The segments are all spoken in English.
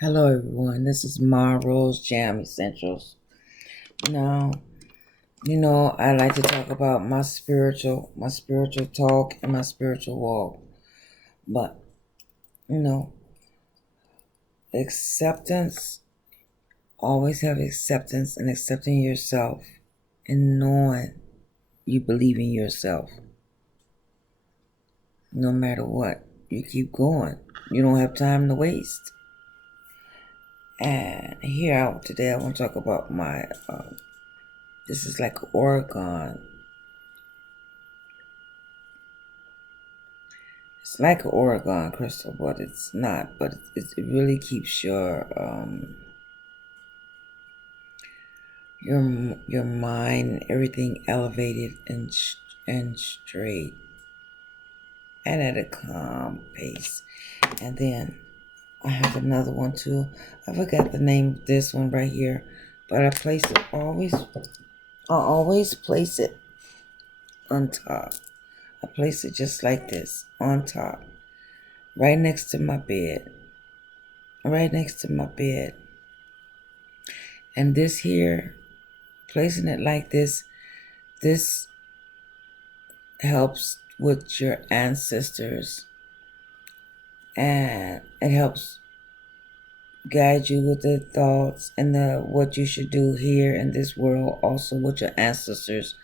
Hello, everyone. This is Ma Rose Jam Essentials. Now, I like to talk about my spiritual talk and my spiritual walk. But, you know, acceptance, always have acceptance and accepting yourself and knowing you believe in yourself. No matter what, you keep going. You don't have time to waste. And today, I want to talk about this is like Oregon. It's like an Oregon crystal, but it's not. But it really keeps your mind and everything elevated and straight and at a calm pace. And then I have another one too. I forgot the name of this one right here, but I always place it on top. I place it just like this on top, right next to my bed. Right next to my bed. And this here, placing it like this helps with your ancestors, and it helps guide you with the thoughts and the what you should do here in this world, also what your ancestors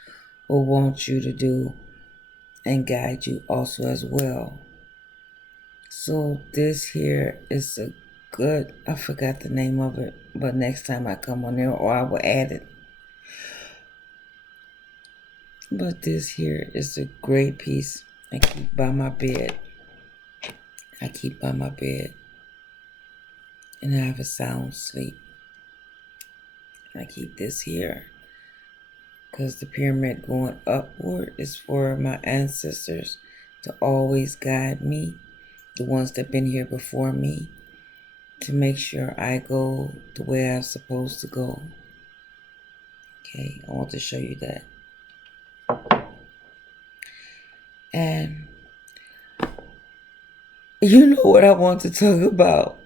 will want you to do and guide you also as well. So this here is a good, I forgot the name of it, but next time I come on there, or I will add it. But this here is a great piece. I keep by my bed. I keep by my bed. And I have a sound sleep. I keep this here. Because the pyramid going upward is for my ancestors to always guide me. The ones that have been here before me. To make sure I go the way I'm supposed to go. Okay, I want to show you that. And you know what I want to talk about.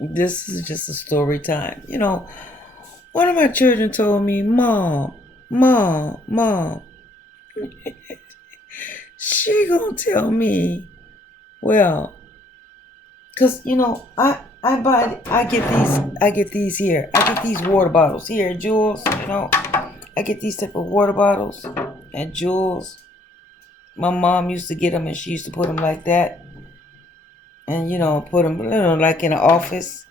This is just a story time. One of my children told me, Mom, she gonna tell me, well, cause I get these here. I get these water bottles here, Jules. I get these type of water bottles and Jules. My mom used to get them, and she used to put them like that, and put them, like in an office.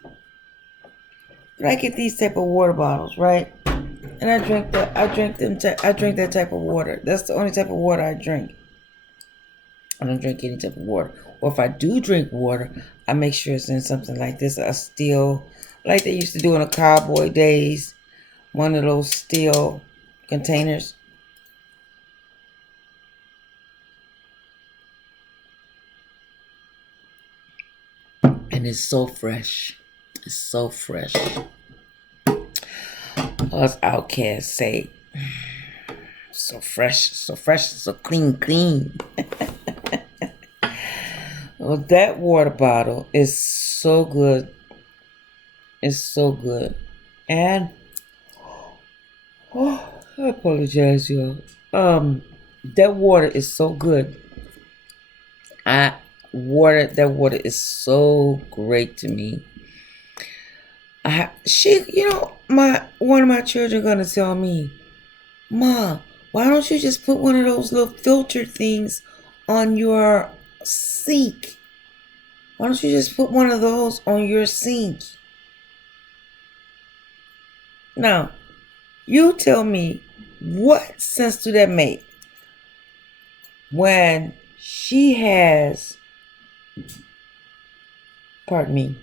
But I get these type of water bottles, right? And I drink that. I drink that type of water. That's the only type of water I drink. I don't drink any type of water. Or if I do drink water, I make sure it's in something like this. A steel, like they used to do in the cowboy days. One of those steel containers. And it's so fresh. It's so fresh. Us outcasts say, so fresh, so clean. Well, that water bottle is so good. It's so good. And I apologize, y'all. That water is so good. That water is so great to me. My one of my children gonna tell me, Mom, why don't you just put one of those little filter things on your sink? Why don't you just put one of those on your sink? Now, you tell me, what sense do that make when she has, pardon me,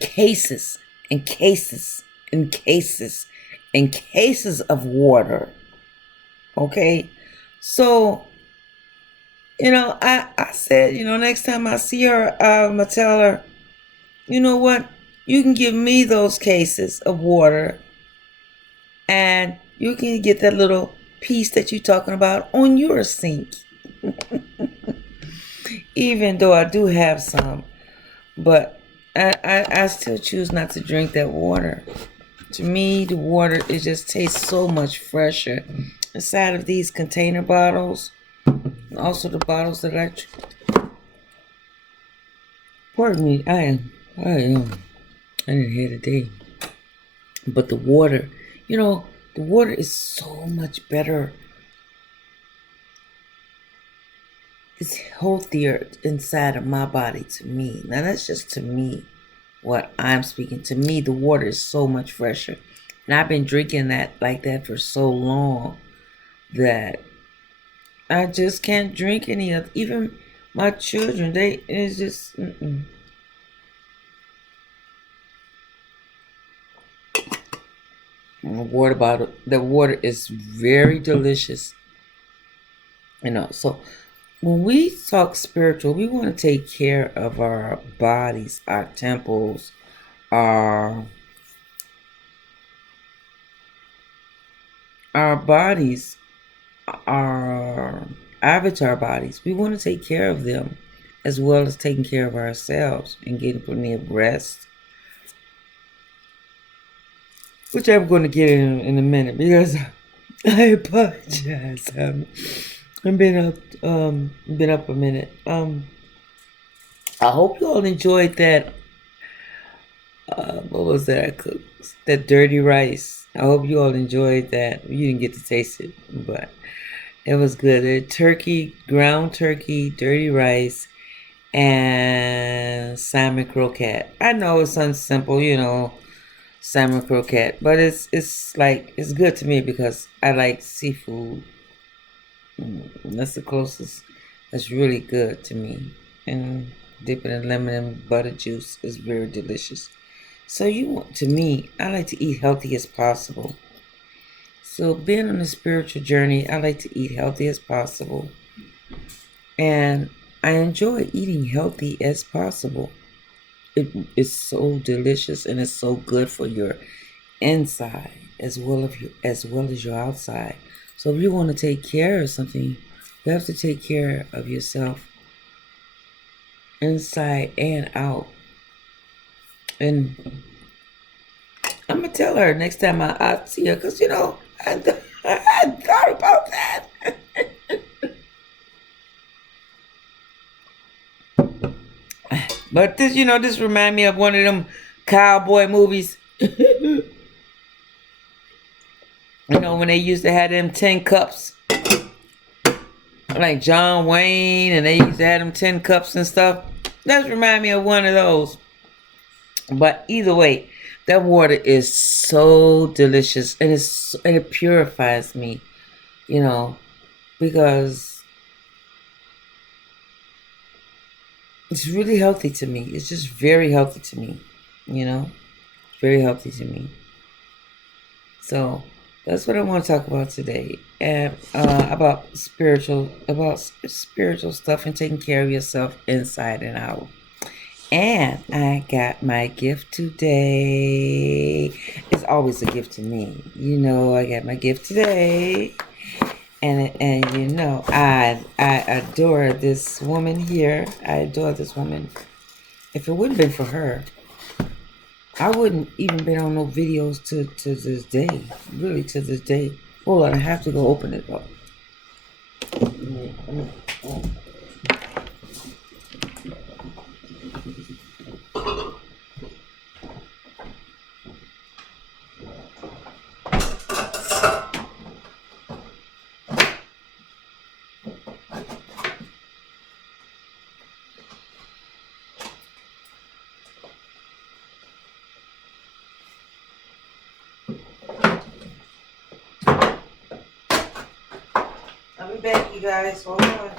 cases and cases and cases and cases of water? Okay, so I said, next time I see her, I'm gonna tell her, you know what, you can give me those cases of water, and you can get that little piece that you're talking about on your sink. even though I do have some, but I still choose not to drink that water. To me, the water, it just tastes so much fresher inside of these container bottles, and also the bottles that pardon me, I didn't hear today. But the water, the water is so much better. It's healthier inside of my body to me. Now that's just to me what I'm speaking. To me, the water is so much fresher. And I've been drinking that like that for so long that I just can't drink any of, even my children, it's just, water bottle. The water is very delicious. So when we talk spiritual, we want to take care of our bodies, our temples, our bodies, our avatar bodies. We want to take care of them as well as taking care of ourselves and getting plenty of rest, which I'm going to get in a minute because I apologize. I've been up a minute. I hope you all enjoyed that. What was that I cooked? That dirty rice. I hope you all enjoyed that. You didn't get to taste it, but it was good. Ground turkey, dirty rice, and salmon croquette. I know it sounds simple, salmon croquette, but it's good to me because I like seafood. That's the closest. That's really good to me. And dipping in lemon and butter juice is very delicious. So to me, I like to eat healthy as possible. So being on a spiritual journey, I like to eat healthy as possible. And I enjoy eating healthy as possible. It is so delicious and it's so good for your inside as well as your outside. So if you want to take care of something, you have to take care of yourself inside and out. And I'm gonna tell her next time I see her, because I thought about that. But this remind me of one of them cowboy movies. When they used to have them tin cups, like John Wayne, and they used to have them tin cups and stuff. That remind me of one of those. But either way, that water is so delicious, and it purifies me, because it's really healthy to me. It's just very healthy to me, very healthy to me. So that's what I want to talk about today, and about spiritual stuff and taking care of yourself inside and out. And I got my gift today. It's always a gift to me. I got my gift today. And I adore this woman here. I adore this woman. If it wouldn't have been for her, I wouldn't even been on no videos to this day. Really, to this day. Hold on, I have to go open it up. I'll be back, you guys. Hold on.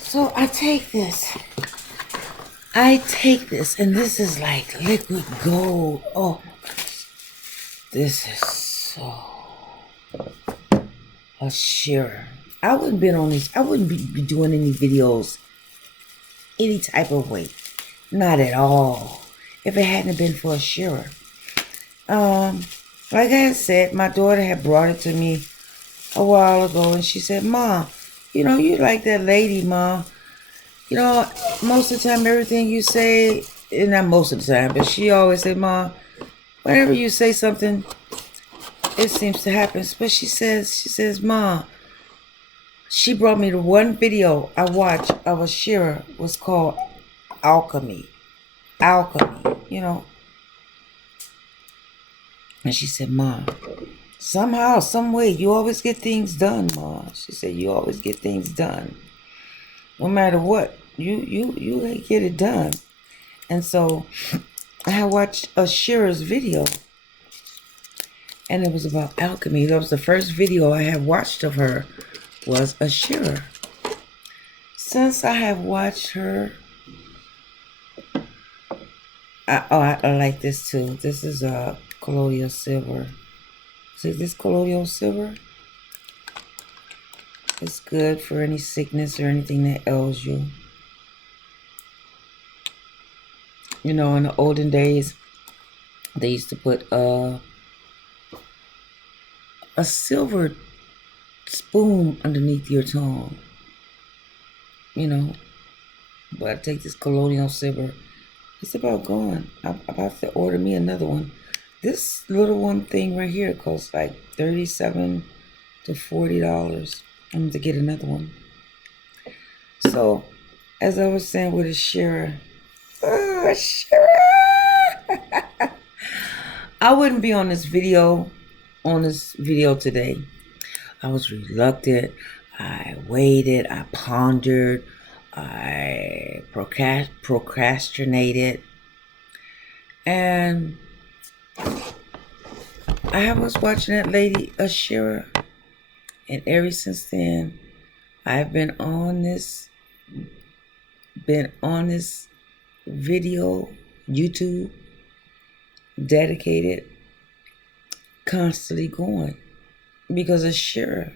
So I take this, and this is like liquid gold. Oh my goodness. This is so Asheras. I wouldn't been on this. I wouldn't be doing any videos any type of way. Not at all. If it hadn't been for Asheras. Like I had said, my daughter had brought it to me a while ago, and she said, "Ma, you like that lady, Ma. Most of the time, everything you say, and not most of the time, but she always said, Ma, whenever you say something, it seems to happen." But she says, "Ma," she brought me the one video I watched of Asheras was called Alchemy. Alchemy. And she said, "Ma, somehow, some way, you always get things done, Ma." She said, "You always get things done. No matter what, you get it done." And so I had watched Asheras' video, and it was about alchemy. That was the first video I had watched of her, was Asheras. Since I have watched her, I like this too. This is a colloidal silver. See this colloidal silver? It's good for any sickness or anything that ails you. In the olden days, they used to put a silver spoon underneath your tongue. But I take this colloidal silver. It's about gone. I'm about to order me another one. This little one thing right here costs like $37 to $40. I'm going to get another one. So, as I was saying with Asheras, I wouldn't be on this video today. I was reluctant. I waited. I pondered. I procrastinated. And I was watching that lady Asheras, and ever since then, I've been on this video, YouTube, dedicated, constantly going, because Asheras.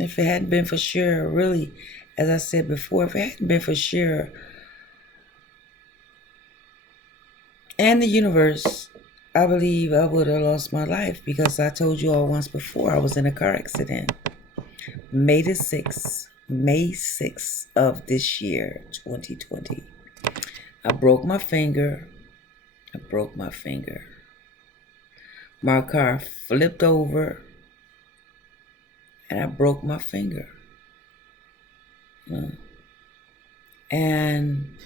If it hadn't been for Asheras, really, as I said before, if it hadn't been for Asheras and the universe, I believe I would have lost my life, because I told you all once before I was in a car accident. May 6th of this year, 2020. I broke my finger. My car flipped over, and I broke my finger. And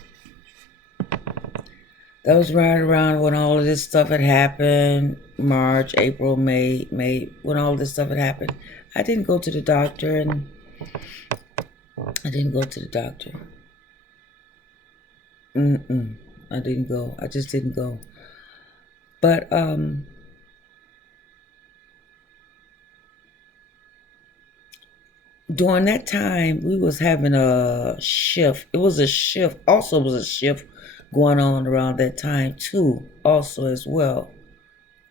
that was right around when all of this stuff had happened. March, April, May, when all this stuff had happened. I didn't go to the doctor, I didn't go. I just didn't go. But during that time, we was having a shift. It was a shift. Also was a shift going on around that time too. Also as well.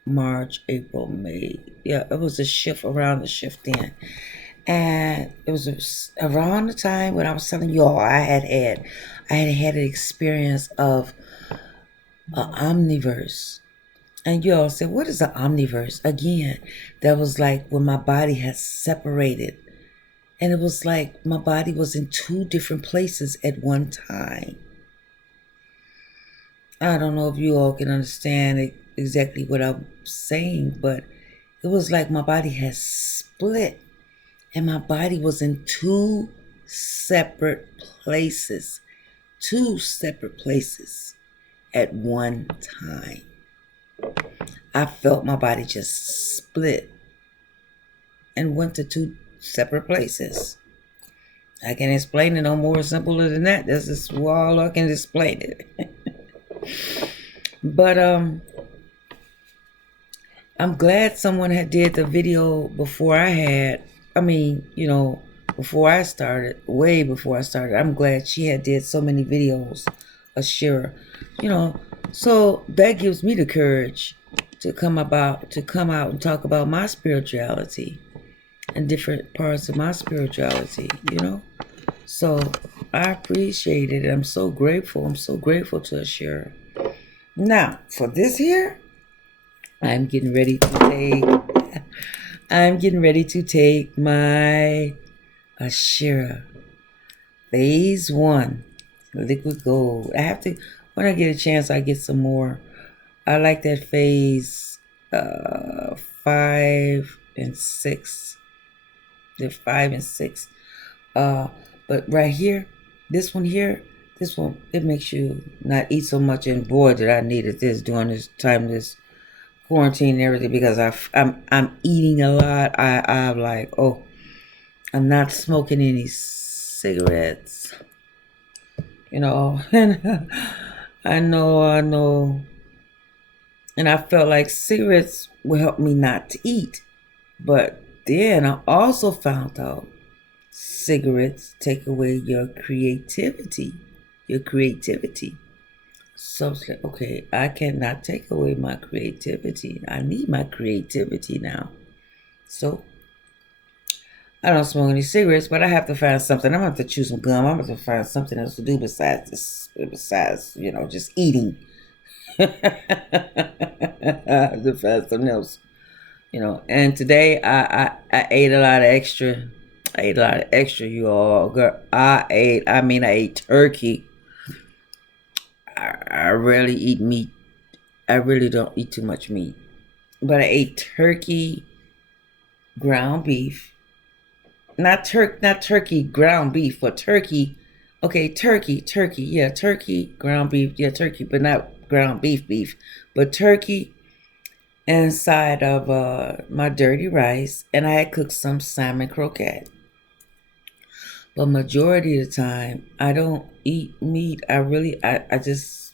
March, April, May. Yeah, it was a shift around the shift then. And it was around the time when I was telling you all I had an experience of an omniverse. And you all said, what is an omniverse? Again, that was like when my body had separated. And it was like my body was in two different places at one time. I don't know if you all can understand exactly what I'm saying, but it was like my body had split. And my body was in two separate places at one time. I felt my body just split and went to two separate places. I can't explain it no more simpler than that. This is all I can explain it. But I'm glad someone had did the video before I had. Before I started, way before I started. I'm glad she had did so many videos, Asheras. So that gives me the courage to come out and talk about my spirituality. in different parts of my spirituality, you know? So I appreciate it. I'm so grateful. I'm so grateful to Asheras. Now, for this here, I'm getting ready to take my Asheras Phase 1 Liquid Gold. I have to, when I get a chance, I get some more. I like that Phase 5 and 6. The 5 and 6. But right here, this one, it makes you not eat so much. And boy, did I needed this during this time, this quarantine and everything, because I'm eating a lot. I'm like, oh, I'm not smoking any cigarettes, and I know, and I felt like cigarettes will help me not to eat, but then I also found out cigarettes take away your creativity. So it's like, okay, I cannot take away my creativity. I need my creativity now. So I don't smoke any cigarettes, but I have to find something. I'm going to have to chew some gum. I'm going to have to find something else to do besides this, just eating. I have to find something else. And today I ate a lot of extra. You all. Girl, I ate turkey. I rarely eat meat. I really don't eat too much meat. But I ate turkey, ground beef. Not turkey, ground beef, but turkey. Okay, turkey. Yeah, turkey, ground beef. Yeah, turkey, but not ground beef. But turkey inside of my dirty rice. And I had cooked some salmon croquette. But majority of the time, I don't eat meat. I just,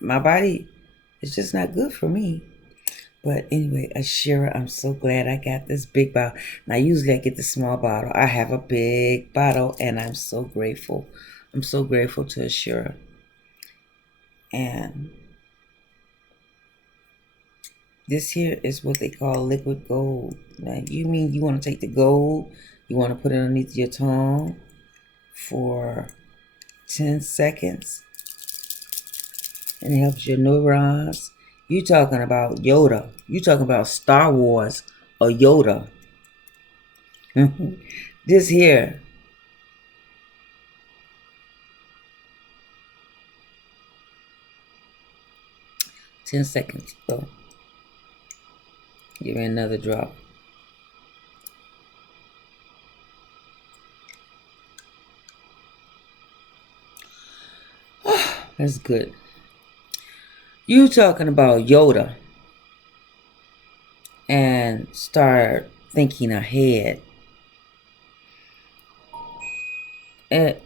my body is just not good for me. But anyway, Asheras, I'm so glad I got this big bottle. Now, usually I get the small bottle. I have a big bottle, and I'm so grateful. I'm so grateful to Asheras. And this here is what they call liquid gold. Now, you mean you want to take the gold, you want to put it underneath your tongue for 10 seconds, and it helps your neurons. You talking about Yoda. You talking about Star Wars or Yoda. This here. Ten seconds. Go. Give me another drop. That's good. You talking about Yoda and start thinking ahead. And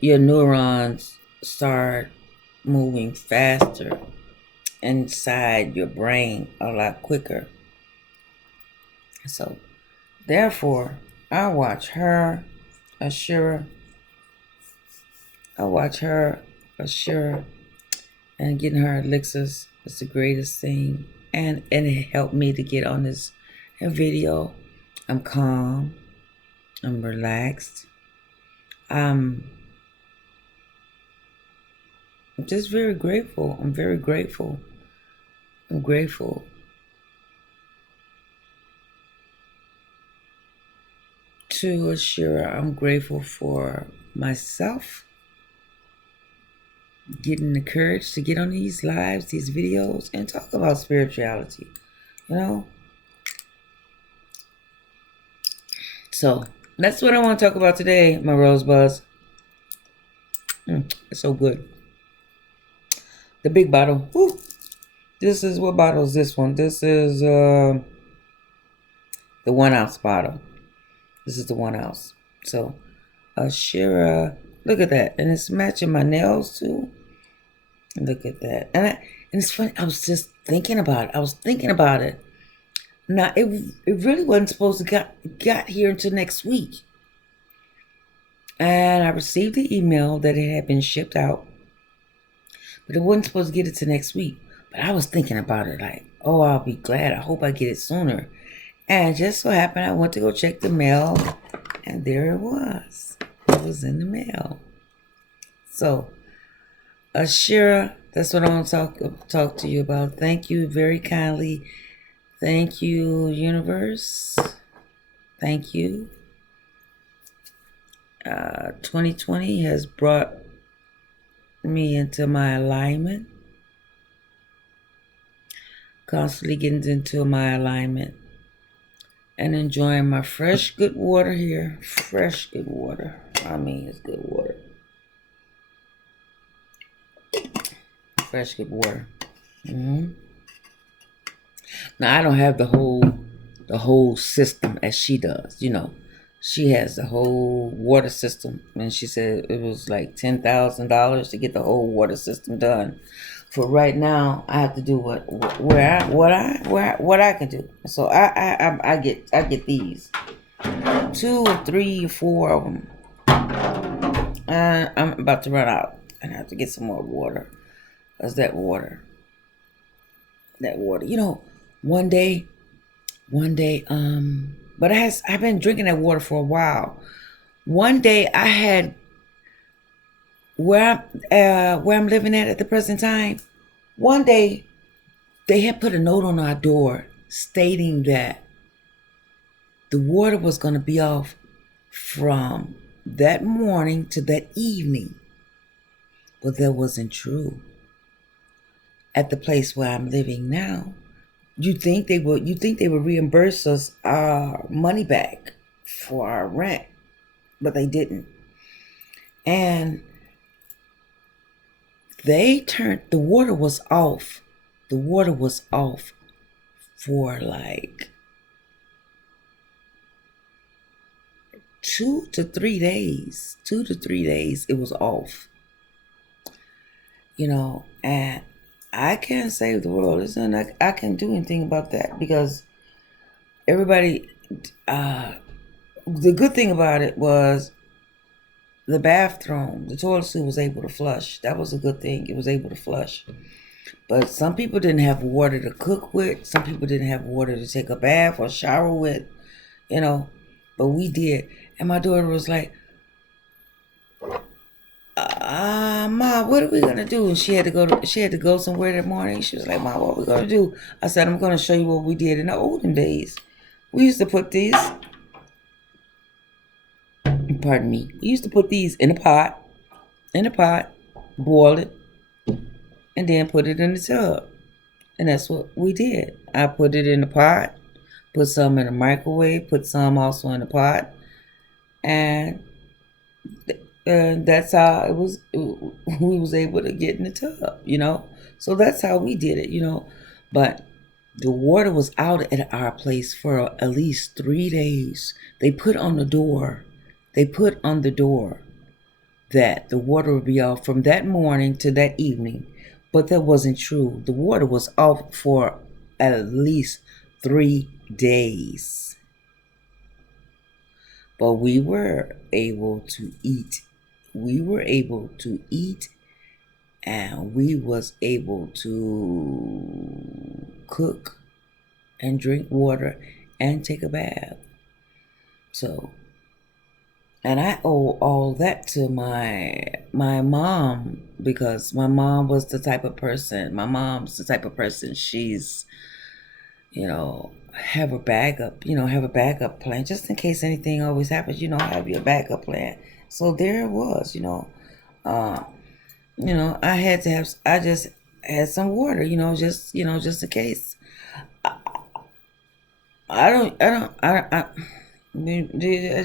your neurons start moving faster inside your brain a lot quicker. So, therefore, I watch her, Asheras. And getting her elixirs is the greatest thing. And it helped me to get on this video. I'm calm. I'm relaxed. I'm just very grateful. I'm very grateful. I'm grateful to Asheras. I'm grateful for myself getting the courage to get on these lives, these videos, and talk about spirituality. So that's what I want to talk about today, my rosebuds. It's so good. The big bottle. Woo. This is, what bottle is this one? This is the 1 ounce bottle. This is the 1 ounce. So Asheras, look at that. And it's matching my nails too. Look at that. And it's funny, I was just thinking about it. Now, it really wasn't supposed to got here until next week. And I received the email that it had been shipped out. But it wasn't supposed to get it to next week. But I was thinking about it like, oh, I'll be glad. I hope I get it sooner. And just so happened I went to go check the mail, and there it was. It was in the mail. So, Ashera, that's what I want to talk to you about. Thank you very kindly. Thank you, universe. Thank you. 2020 has brought me into my alignment. Constantly getting into my alignment. And enjoying my fresh, good water here. Fresh, good water. I mean, it's good water. Fresh, good water. Now, I don't have the whole system as she does. You know, she has the whole water system, and she said it was like $10,000 to get the whole water system done. For right now, I have to do what I can do. So I get these 2 or 3 or 4 of them. I'm about to run out, and I have to get some more water. Cause that water, you know, one day, but I've been drinking that water for a while. One day I had where I'm living at the present time. One day they had put a note on our door stating that the water was going to be off from that morning to that evening. But that wasn't true. At the place where I'm living now, you think they would reimburse us our money back for our rent, but they didn't. And the water was off. The water was off for like 2 to 3 days. 2 to 3 days it was off. You know, and I can't save the world. It's not like I can't do anything about that, because everybody, the good thing about it was the bathroom, the toilet seat was able to flush. That was a good thing. It was able to flush. But some people didn't have water to cook with. Some people didn't have water to take a bath or shower with, you know, but we did. And my daughter was like, Ma, what are we gonna do? And she had to go somewhere that morning. She was like, Ma, what are we gonna do? I said, I'm gonna show you what we did in the olden days. We used to put these, pardon me, we used to put these in a pot, boil it, and then put it in the tub. And that's what we did. I put it in the pot, put some in the microwave, put some also in the pot, and that's how it was. We was able to get in the tub, you know. So that's how we did it, you know. But the water was out at our place for at least 3 days. They put on the door that the water would be off from that morning to that evening, but that wasn't true. The water was off for at least 3 days. But we were able to eat. And we was able to cook and drink water and take a bath. So, and I owe all that to my mom, because my mom was the type of person. My mom's the type of person. She's, you know, have a backup plan just in case anything always happens. You know, have your backup plan. So there it was. You know, I just had some water. You know, just in case. I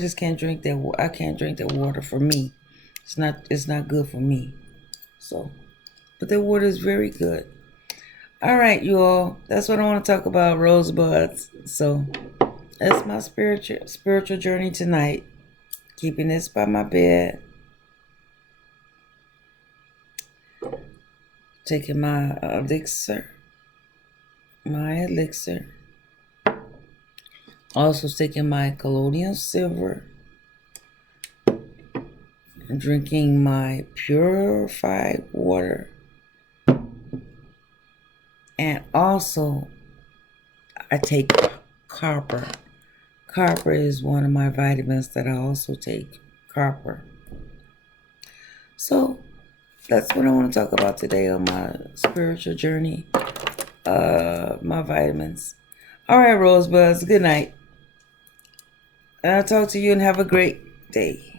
just can't drink that. I can't drink that water for me. It's not good for me. So, but that water is very good. All right, you all. That's what I want to talk about, rosebuds. So, that's my spiritual journey tonight. Keeping this by my bed. Taking my elixir. Also taking my colloidal silver. And drinking my purified water. And also, I take copper. Copper is one of my vitamins that I also take. Copper. So that's what I want to talk about today on my spiritual journey. My vitamins. All right, Rosebuds. Good night. And I'll talk to you and have a great day.